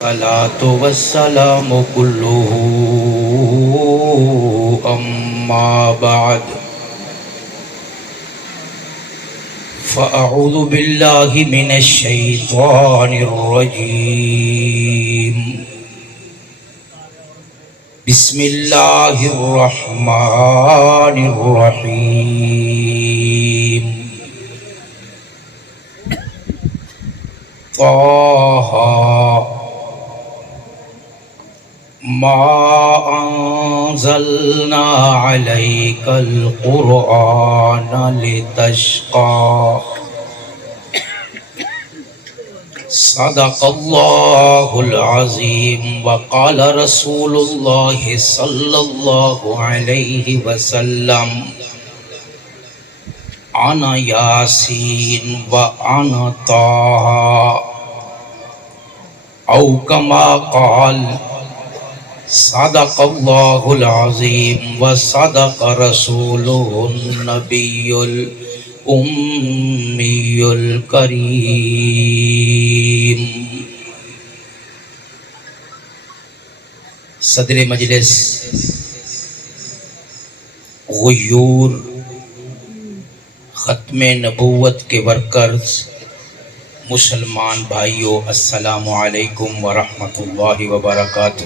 الصلاة والسلام كله أما بعد فأعوذ بالله من الشيطان الرجيم بسم الله الرحمن الرحيم طه ما أنزلنا عليك القرآن لتشقى صدق الله العظيم وقال رسول الله صلى الله عليه وسلم أنا ياسين وأنا طه أو كما قال صدق الله العظيم وصدق رسوله النبي الأمي الكريم. صدر مجلس غیور ختم نبوت کے ورکرز مسلمان بھائیوں، السلام علیکم ورحمۃ اللہ وبرکاتہ.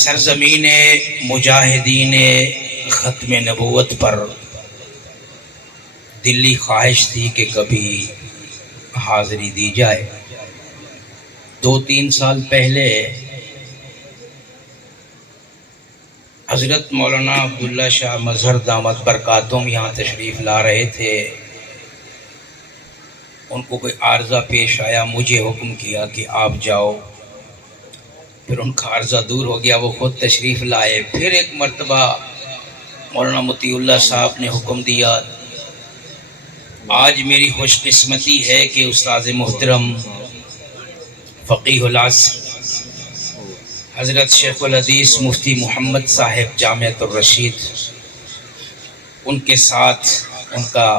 سرزمین مجاہدین ختم نبوت پر دلی خواہش تھی کہ کبھی حاضری دی جائے. 2-3 سال پہلے حضرت مولانا عبداللہ شاہ مظہر دامت برکاتہم یہاں تشریف لا رہے تھے. ان کو کوئی عارضہ پیش آیا، مجھے حکم کیا کہ آپ جاؤ. پھر ان کا عارضہ دور ہو گیا، وہ خود تشریف لائے. پھر ایک مرتبہ مولانا مطیع اللہ صاحب نے حکم دیا. آج میری خوش قسمتی ہے کہ استاد محترم فقیہ العصر حضرت شیخ الحدیث مفتی محمد صاحب جامعۃ الرشید، ان کے ساتھ ان کا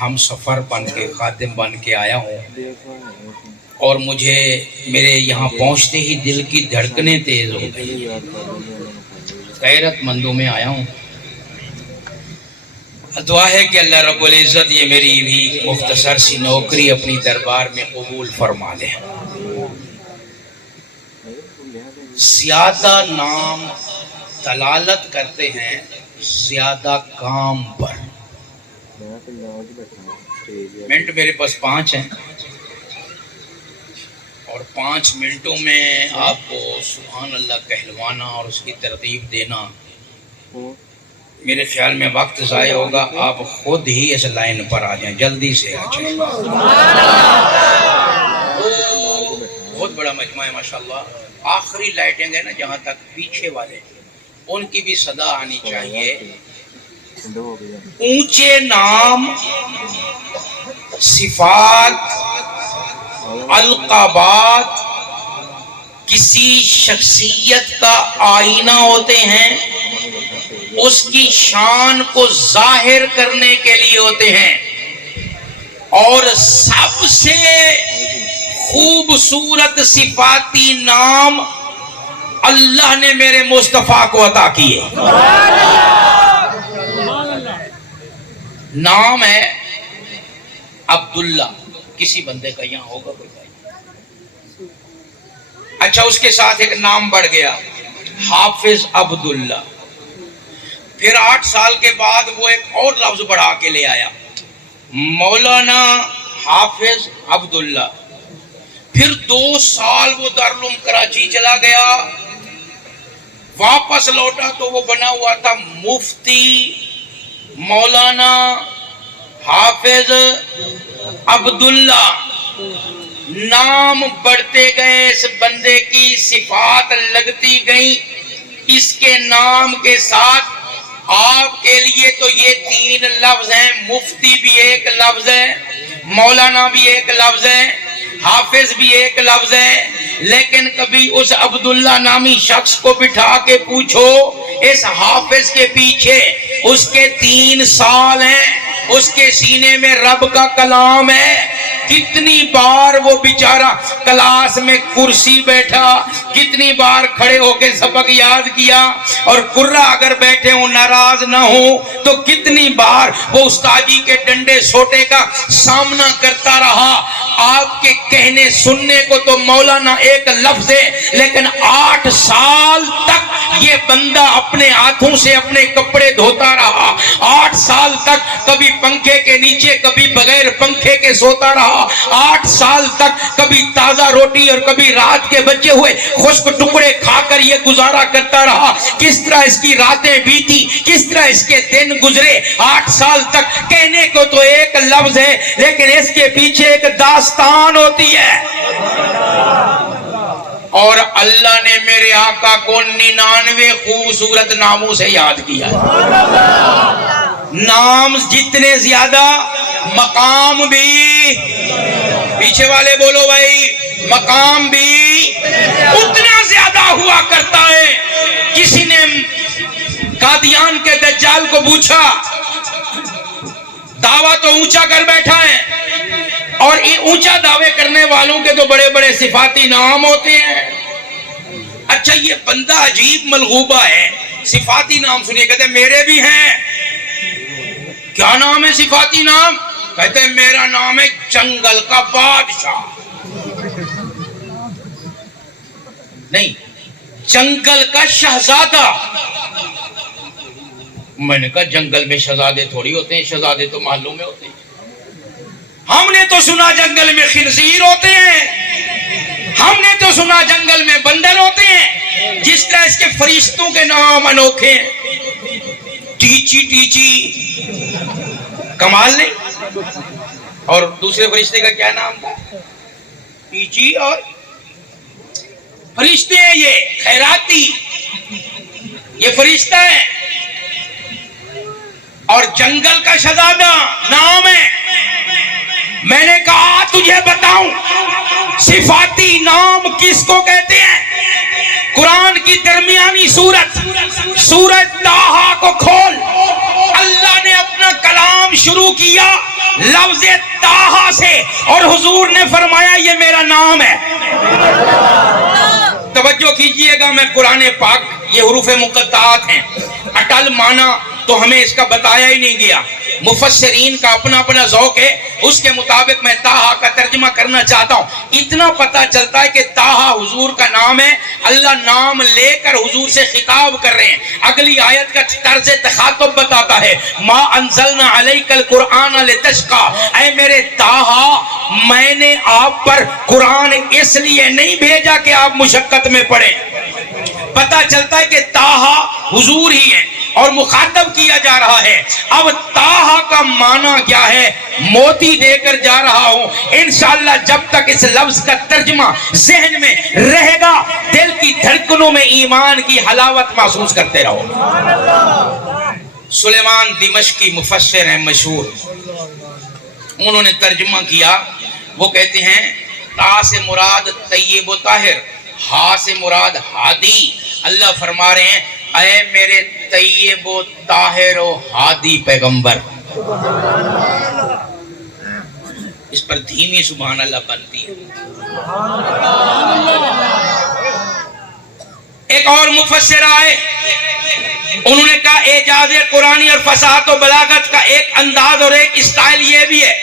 ہم سفر بن کے خادم بن کے آیا ہوں، اور مجھے میرے یہاں پہنچتے ہی دل کی دھڑکنیں تیز ہو گئی. غیرت مندوں میں آیا ہوں. دعا ہے کہ اللہ رب العزت یہ میری بھی مختصر سی نوکری اپنی دربار میں قبول فرما لے. زیادہ نام دلالت کرتے ہیں زیادہ کام پر. منٹ میرے پاس 5 ہیں، اور 5 منٹوں میں آپ کو سبحان اللہ کہلوانا اور اس کی ترغیب دینا میرے خیال میں وقت ضائع ہوگا. آپ خود ہی اس لائن پر آ جائیں، جلدی سے آ جائیں. بہت بڑا مجمع ہے ماشاءاللہ. آخری لائٹنگ ہے نا جہاں تک پیچھے والے، ان کی بھی صدا آنی چاہیے. اونچے نام، صفات، القابات کسی شخصیت کا آئینہ ہوتے ہیں، اس کی شان کو ظاہر کرنے کے لیے ہوتے ہیں. اور سب سے خوبصورت صفاتی نام اللہ نے میرے مصطفیٰ کو عطا کیے. نام ہے عبداللہ. کسی بندے کا یہاں ہوگا کوئی بھائی؟ اچھا، اس کے ساتھ ایک نام بڑھ گیا، حافظ عبداللہ. پھر 8 سال کے بعد وہ ایک اور لفظ بڑھا کے لے آیا، مولانا حافظ عبداللہ. پھر 2 سال وہ دارالعلوم کراچی چلا گیا، واپس لوٹا تو وہ بنا ہوا تھا مفتی مولانا حافظ عبداللہ. نام بڑھتے گئے، اس بندے کی صفات لگتی گئی. اس کے نام کے ساتھ آپ کے لیے تو یہ 3 لفظ ہیں، مفتی بھی ایک لفظ ہے، مولانا بھی ایک لفظ ہے، حافظ بھی ایک لفظ ہے. لیکن کبھی اس عبداللہ نامی شخص کو بٹھا کے پوچھو اس حافظ کے پیچھے اس کے 3 سال ہیں، اس کے سینے میں رب کا کلام ہے. کتنی بار وہ بیچارہ کلاس میں کرسی بیٹھا, کتنی بار کھڑے ہو کے سبق یاد کیا, اور قرہ اگر بیٹھے ہوں ناراض نہ ہوں تو کتنی بار وہ استادی کے ڈنڈے سوٹے کا سامنا کرتا رہا. آپ کے کہنے سننے کو تو مولانا ایک لفظ ہے, لیکن 8 سال تک یہ بندہ اپنے ہاتھوں سے اپنے کپڑے دھوتا رہا. 8 سال تک کبھی پنکھے کے نیچے, کبھی بغیر پنکھے کے سوتا رہا. 8 سال تک کبھی تازہ روٹی اور کبھی رات کے بچے ہوئے خشک ٹکڑے کھا کر یہ گزارا کرتا رہا. کس طرح اس کی راتیں بیتی, کس طرح اس کے دن گزرے. 8 سال تک کہنے کو تو ایک لفظ ہے, لیکن اس کے پیچھے ایک داستان ہوتی ہے. اور اللہ نے میرے آقا کو 99 خوبصورت ناموں سے یاد کیا. نام جتنے زیادہ مقام بھی, پیچھے والے بولو بھائی, مقام بھی اتنا زیادہ ہوا کرتا ہے. کسی نے قادیان کے دجال کو پوچھا, دعویٰ تو اونچا کر بیٹھا ہے, اور یہ اونچا دعوے کرنے والوں کے تو بڑے بڑے صفاتی نام ہوتے ہیں. اچھا یہ بندہ عجیب ملغوبہ ہے, صفاتی نام سنیے, کہتے ہیں میرے بھی ہیں. کیا نام ہے صفاتی نام؟ کہتے ہیں میرا نام ہے جنگل کا بادشاہ. نہیں, جنگل کا شہزادہ. میں نے کہا جنگل میں شہزادے تھوڑی ہوتے ہیں, شہزادے تو محلوں میں ہوتے ہیں. ہم نے تو سنا جنگل میں خنزیر ہوتے ہیں, ہم نے تو سنا جنگل میں بندر ہوتے ہیں. جس طرح اس کے فرشتوں کے نام انوکھے ہیں, ٹیچی ٹیچی, کمال نہیں. اور دوسرے فرشتے کا کیا نام تھا؟ ٹیچی. اور فرشتے ہیں یہ خیراتی, یہ فرشتہ ہے. اور جنگل کا شہزادہ نام ہے. میں نے کہا تجھے بتاؤں صفاتی نام کس کو کہتے ہیں؟ قرآن کی درمیانی سورت سورۃ طٰہٰ کو کھول. اللہ نے اپنا کلام شروع کیا لفظ طٰہٰ سے, اور حضور نے فرمایا یہ میرا نام ہے. توجہ کیجئے گا, میں قرآن پاک, یہ حروف مقطعات ہیں, اٹل معنی تو ہمیں اس کا بتایا ہی نہیں گیا. مفسرین کا اپنا اپنا ذوق ہے, اس کے مطابق میں طٰہٰ کا ترجمہ کرنا چاہتا ہوں. اتنا پتا چلتا ہے کہ طٰہٰ حضور کا نام ہے. اللہ نام لے کر حضور سے خطاب کر رہے ہیں. اگلی آیت کا طرز تخاطب بتاتا ہے, ما انزلنا علیک القرآن لتشقیٰ, اے میرے طٰہٰ میں نے آپ پر قرآن اس لیے نہیں بھیجا کہ آپ مشقت میں پڑیں. پتا چلتا ہے کہ طٰہٰ حضور ہی ہے اور مخاطب کیا جا رہا ہے. اب طٰہٰ کا معنی کیا ہے موتی دے کر جا رہا ہوں. انشاءاللہ جب تک اس لفظ کا ترجمہ ذہن میں رہے گا, دل کی دھڑکنوں میں ایمان کی حلاوت محسوس کرتے رہو. سلیمان دمشقی مفسر ہیں مشہور, انہوں نے ترجمہ کیا. وہ کہتے ہیں طٰ سے مراد طیب و طاہر, ہا سے مراد ہادی. اللہ فرما رہے ہیں اے میرے طیب و طاہر و ہادی پیغمبر. اس پر دھیمی سبحان اللہ بنتی ہے. ایک اور مفسر آئے, انہوں نے کہا اعجاز قرآنی اور فصاحت و بلاغت کا ایک انداز اور ایک اسٹائل یہ بھی ہے,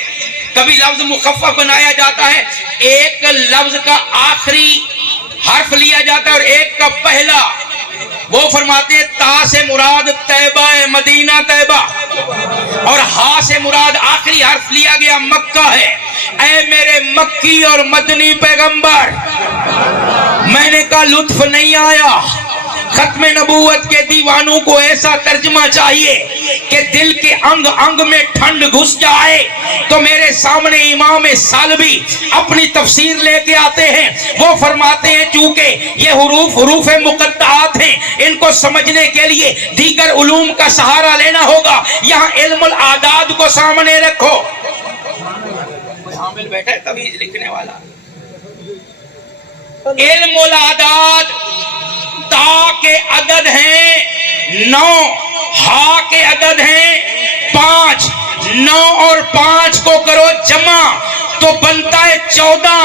کبھی لفظ مخفف بنایا جاتا ہے, ایک لفظ کا آخری حرف لیا جاتا ہے اور ایک کا پہلا. وہ فرماتے ہیں طٰ سے مراد طیبہ ہے, مدینہ طیبہ, اور ہا سے مراد آخری حرف لیا گیا مکہ ہے. اے میرے مکی اور مدنی پیغمبر, میں نے کہا لطف نہیں آیا. ختم نبوت کے دیوانوں کو ایسا ترجمہ چاہیے کہ دل کے انگ انگ میں ٹھنڈ گھس جائے. تو میرے سامنے امام سالبی اپنی تفسیر لے کے آتے ہیں. وہ فرماتے ہیں چونکہ یہ حروف مقطعات ہیں, ان کو سمجھنے کے لیے دیگر علوم کا سہارا لینا ہوگا. یہاں علم الاعداد کو سامنے رکھو. حامل بیٹھا ہے تمیز لکھنے والا. علم الاعداد تا کے عدد ہیں 9, ہا کے عدد ہیں 5. 9 اور 5 کو کرو جمع تو بنتا ہے 14۔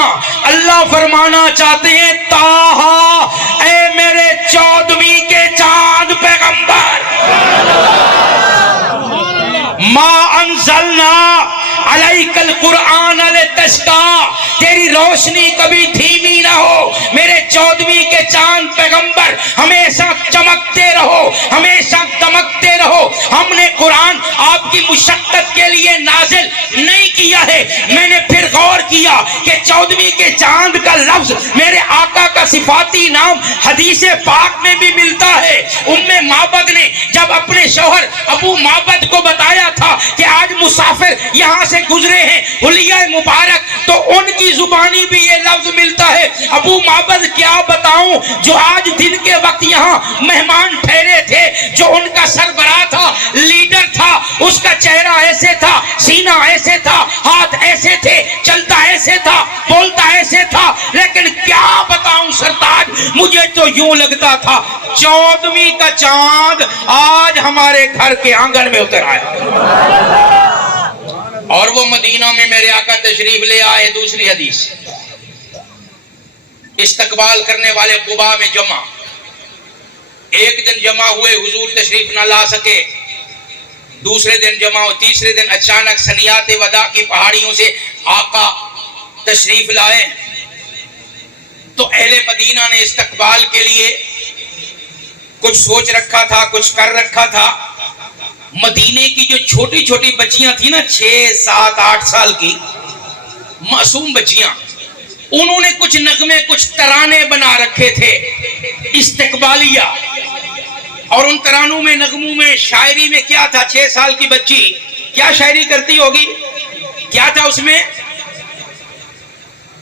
اللہ فرمانا چاہتے ہیں طٰہٰ، اے میرے 14ویں کے چاند پیغمبر، ما انزلنا علیک القرآن لتشقیٰ، تیری روشنی کبھی دھیمی نہ ہو میرے 14ویں کے چاند پیغمبر، ہمیشہ چمکتے رہو، ہمیشہ دمکتے رہو۔ ہم نے قرآن آپ کی مشقت کے لیے نازل نہیں کیا ہے۔ میں نے پھر غور کیا کہ 14ویں کے چاند کا لفظ میرے آقا کا صفاتی نام حدیث پاک میں بھی ملتا ہے۔ معبد نے جب اپنے شوہر ابو معبد کو بتایا تھا کہ آج مسافر یہاں سے گزرے ہیں حلیہ مبارک، تو ان کی زبانی بھی یہ لفظ ملتا ہے، ابو معبد کیا بتاؤں جو آج دن کے وقت یہاں مہمان ٹھہرے تھے، جو ان کا سربراہ تھا، لیڈر تھا، اس کا چہرہ ایسے تھا، سینہ ایسے تھا، ہاتھ ایسے تھے، چلتا ایسے تھا، بولتا ایسے تھا، لیکن کیا بتاؤں سرتاج، مجھے تو یوں لگتا تھا 14ویں کا چاند آج ہمارے گھر کے آنگن میں اتر آیا۔ اور وہ مدینہ میں میرے آقا تشریف لے آئے۔ دوسری حدیث، استقبال کرنے والے قباء میں جمع، ایک دن جمع ہوئے، حضور تشریف نہ لا سکے، دوسرے دن جمع ہو، تیسرے دن اچانک سنیات وداع کی پہاڑیوں سے آقا تشریف لائے، تو اہل مدینہ نے استقبال کے لیے کچھ سوچ رکھا تھا، کچھ کر رکھا تھا۔ مدینے کی جو چھوٹی چھوٹی بچیاں تھیں نا، 6 7 8 سال کی معصوم بچیاں، انہوں نے کچھ نغمے، کچھ ترانے بنا رکھے تھے استقبالیہ، اور ان ترانوں میں، نغموں میں، شاعری میں کیا تھا؟ 6 سال کی بچی کیا شاعری کرتی ہوگی؟ کیا تھا اس میں؟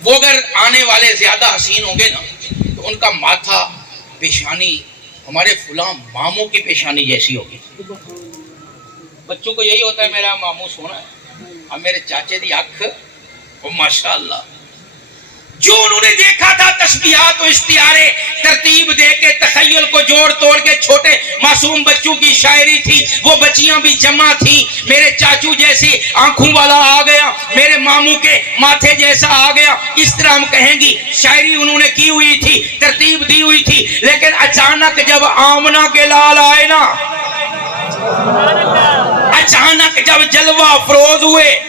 وہ اگر آنے والے زیادہ حسین ہوں گے نا تو ان کا ماتھا، پیشانی ہمارے فلاں ماموں کی پیشانی جیسی ہوگی۔ بچوں کو یہی ہوتا ہے میرا ماموں سونا ہے، اب میرے چاچے دی اکھ، او ماشاءاللہ۔ جو انہوں نے دیکھا تھا تشبیہات و استعارے ترتیب دے کے، تخیل کو جوڑ توڑ کے، چھوٹے معصوم بچوں کی شاعری تھی، وہ بچیاں بھی جمع تھی۔ میرے چاچو جیسی آنکھوں والا آ گیا، میرے ماموں کے ماتھے جیسا آ گیا، اس طرح ہم کہیں گی شاعری انہوں نے کی ہوئی تھی، ترتیب دی ہوئی تھی۔ لیکن اچانک جب آمنہ کے لال آئے نا، اچانک جب جلوہ افروز ہوئے،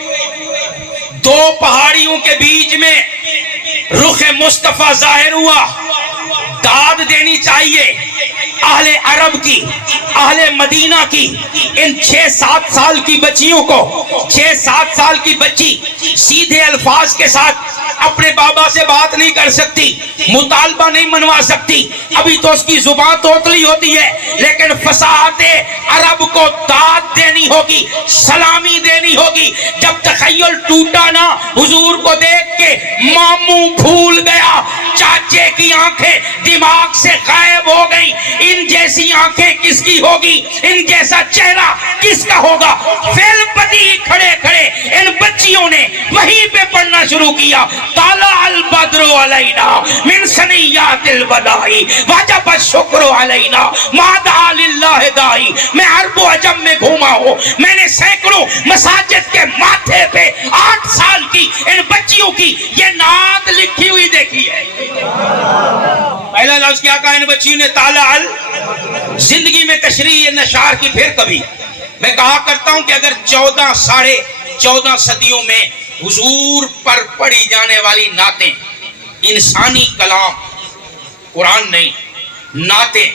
2 پہاڑیوں کے بیچ میں رخ مصطفیٰ ظاہر ہوا۔ داد دینی چاہیے اہل عرب کی، اہل مدینہ کی، ان 6 7 سال کی بچیوں کو۔ 6 7 سال کی بچی سیدھے الفاظ کے ساتھ اپنے بابا سے بات نہیں کر سکتی، مطالبہ نہیں منوا سکتی، ابھی تو اس کی زبان توتلی ہوتی ہے، لیکن فصاحت عرب کو داد دینی ہوگی، سلامی دینی ہوگی۔ جب تخیل ٹوٹا نا، حضور کو دیکھ کے ماموں بھول گیا، چاچے کی آنکھیں دماغ سے غائب ہو گئی۔ ان جیسی آنکھیں کس کی ہوگی؟ ان جیسا چہرہ کس کا ہوگا؟ فیل پتی کھڑے کھڑے ان بچیوں نے وہیں پہ پڑھنا شروع کیا، طلع البدر علینا من ثنیات الوداع وجب الشکر علینا ما دعا للہ داعی۔ میں عرب و عجم میں گھوما ہوں، میں نے سینکڑوں مساجد کے ماتھے پہ 8 سال کی ان بچیوں کی یہ نعت لکھی ہوئی دیکھی ہے۔ پہلا لفظ کیا کہا ان بچیوں نے؟ طلع۔ زندگی میں تشریح نشار کی پھر کبھی میں کہا کرتا ہوں کہ اگر 14 ساڑھے 14 صدیوں میں حضور پر پڑھی جانے والی نعتیں، انسانی کلام، قرآن نہیں، نعتیں،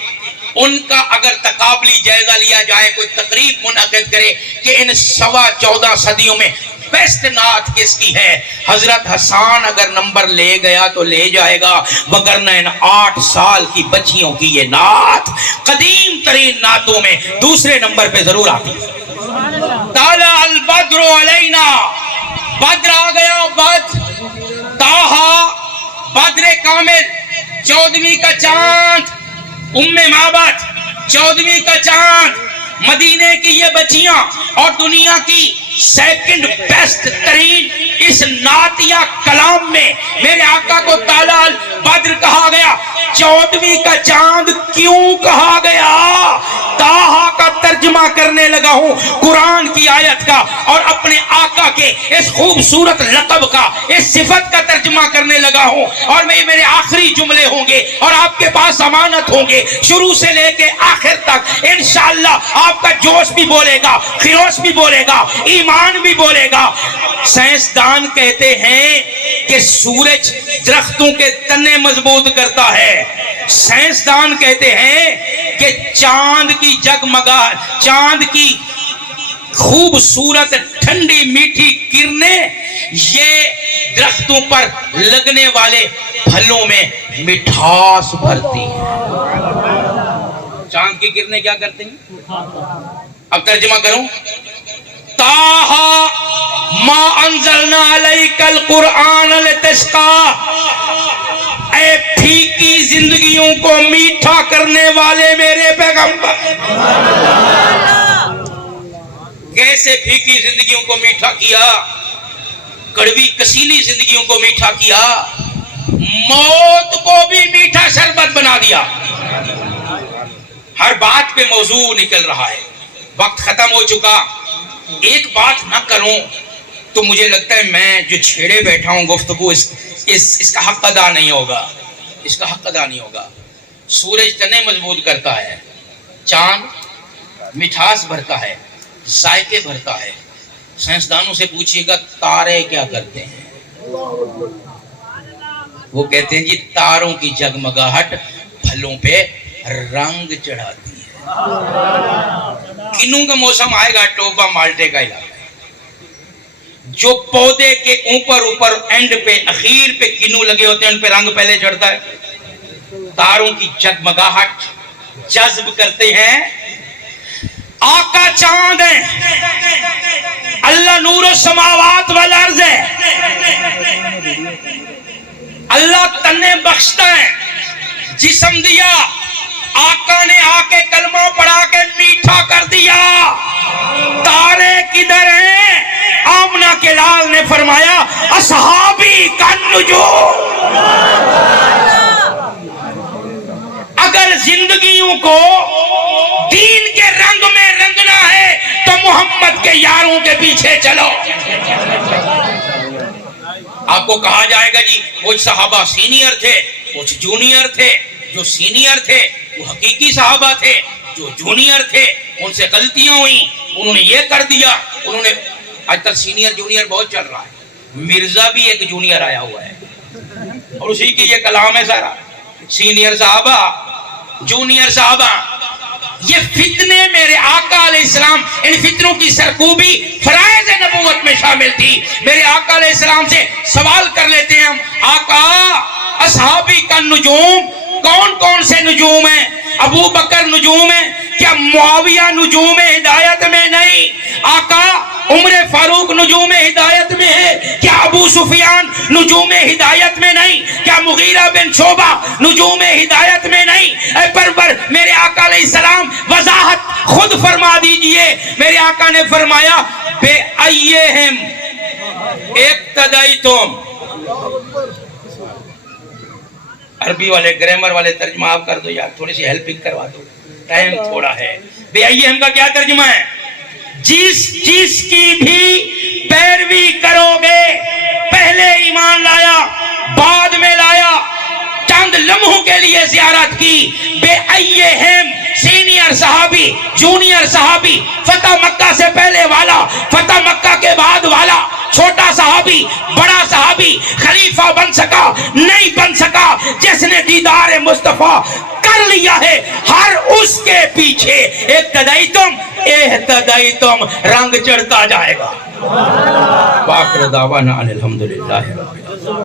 ان کا اگر تقابلی جائزہ لیا جائے، کوئی تقریب منعقد کرے کہ ان 14 صدیوں میں بیسٹ نعت کس کی ہے، حضرت حسان اگر نمبر لے گیا تو لے جائے گا، وگرنہ ان 8 سال کی بچیوں کی یہ نعت قدیم ترین نعتوں میں دوسرے نمبر پہ ضرور آتی ہے۔ طلع البدر علینا، بدر آ گیا، بدر، طٰہٰ، بدر کامل، 14ویں کا چاند، معبد، 14ویں کا چاند، مدینے کی یہ بچیاں، اور دنیا کی سیکنڈ بیسٹ ترین اس نعتیہ کلام میں میرے آقا کو طلع البدر کہا گیا۔ 14ویں کا چاند کیوں کہا گیا؟ طٰہٰ کا ترجمہ کرنے لگا ہوں قرآن کی آیت کا اور اپنے آقا کے اس خوبصورت لقب کا، اس صفت کا ترجمہ کرنے لگا ہوں، اور میرے آخری جملے ہوں گے اور آپ کے پاس امانت ہوں گے شروع سے لے کے آخر تک انشاءاللہ۔ آپ کا جوش بھی بولے گا، خروش بھی بولے گا، ایمان بھی بولے گا۔ سائنسدان کہتے ہیں کہ سورج درختوں کے تنے مضبوط کرتا ہے۔ سائنسدان کہتے ہیں کہ چاند کی جگمگاہٹ، چاند کی خوبصورت ٹھنڈی میٹھی کرنیں یہ درختوں پر لگنے والے پھلوں میں مٹھاس بھرتی ہیں۔ چاند کی کرنیں کیا کرتے ہیں؟ اب ترجمہ کروں، تاہا ما انزلنا علیک القرآن لتشقی، اے پھیکی زندگیوں کو میٹھا کرنے والے میرے پیغمبر۔ کیسے پھیکی زندگیوں کو میٹھا کیا؟ کڑوی کسیلی زندگیوں کو میٹھا کیا، موت کو بھی میٹھا شربت بنا دیا۔ ہر بات پہ موضوع نکل رہا ہے، وقت ختم ہو چکا، ایک بات نہ کروں تو مجھے لگتا ہے میں جو چھیڑے بیٹھا ہوں گفتگو اس کا حق ادا نہیں ہوگا، اس کا حق ادا نہیں ہوگا۔ سورج تنے مضبوط کرتا ہے، چاند مٹھاس بھرتا ہے، ذائقے بھرتا ہے۔ سائنسدانوں سے پوچھئے گا تارے کیا کرتے ہیں؟ وہ کہتے ہیں جی تاروں کی جگمگاہٹ پھلوں پہ رنگ چڑھاتی ہے۔ کنوں کا موسم آئے گا، ٹوبا مالٹے کا علاقہ، جو پودے کے اوپر اینڈ پہ اخیر پہ کنوں لگے ہوتے ہیں ان پہ رنگ پہلے چڑھتا ہے۔ تاروں کی جگمگاہٹ جذب کرتے ہیں۔ آقا چاند ہے، اللہ نور السماوات والارض ہے، اللہ تنے بخشتا ہے، جسم دیا، آقا نے آ کے کلمہ پڑھا کے میٹھا کر دیا۔ تارے کدھر ہیں؟ آمنہ کے لال نے فرمایا اصحابی کالنجوم۔ اگر زندگیوں کو دین کے رنگ میں رنگنا ہے تو محمد کے یاروں کے پیچھے چلو۔ آپ کو کہا جائے گا جی کچھ صحابہ سینئر تھے، کچھ جونیئر تھے، جو سینئر تھے وہ حقیقی صحابہ تھے، جو جونیئر تھے ان سے غلطیاں ہوئیں، انہوں نے یہ کر دیا، انہوں نے آج تک سینئر جونیئر بہت چل رہا ہے۔ مرزا بھی ایک جونیئر آیا ہوا ہے اور اسی کی یہ کلام ہے سارا، سینئر صحابہ، جونیئر صحابہ۔ یہ فتنے میرے آقا علیہ السلام، ان فتنوں کی سرکوبی فرائض نبوت میں شامل تھی۔ میرے آقا علیہ السلام سے سوال کر لیتے ہیں ہم، آقا اصحابی کا نجوم کون کون سے نجوم ہیں؟ ابو بکر نجوم ہے، کیا معاویہ نجوم ہدایت میں نہیں؟ آقا عمر فاروق نجوم ہدایت میں ہے، کیا ابو سفیان نجوم ہدایت میں نہیں؟ کیا مغیرہ بن شعبہ نجوم ہدایت میں نہیں؟ اے پرور میرے آقا علیہ السلام وضاحت خود فرما دیجئے۔ میرے آقا نے فرمایا بے ایہم اقتدیتم۔ عربی والے گرامر والے ترجمہ آپ کر دو یار، تھوڑی سی ہیلپنگ کروا دو، ٹائم تھوڑا ہے۔ بے ایہم کا کیا ترجمہ ہے؟ جس کی بھی پیروی کرو گے، پہلے ایمان لایا بعد میں لایا، چند لمحوں کے لیے زیارت کی، بے ایہم سینئر صحابی، جونیئر صحابی، فتح مکہ سے پہلے والا، فتح مکہ کے بعد والا، چھوٹا صحابی، بڑا صحابی، خلیفہ بن سکا نہیں بن سکا، جس نے دیدار مصطفیٰ کر لیا ہے، ہر اس کے پیچھے اقتدیتم اہتدیتم رنگ چڑھتا جائے گا۔ باقر دعوانا الحمدللہ رب العالمین۔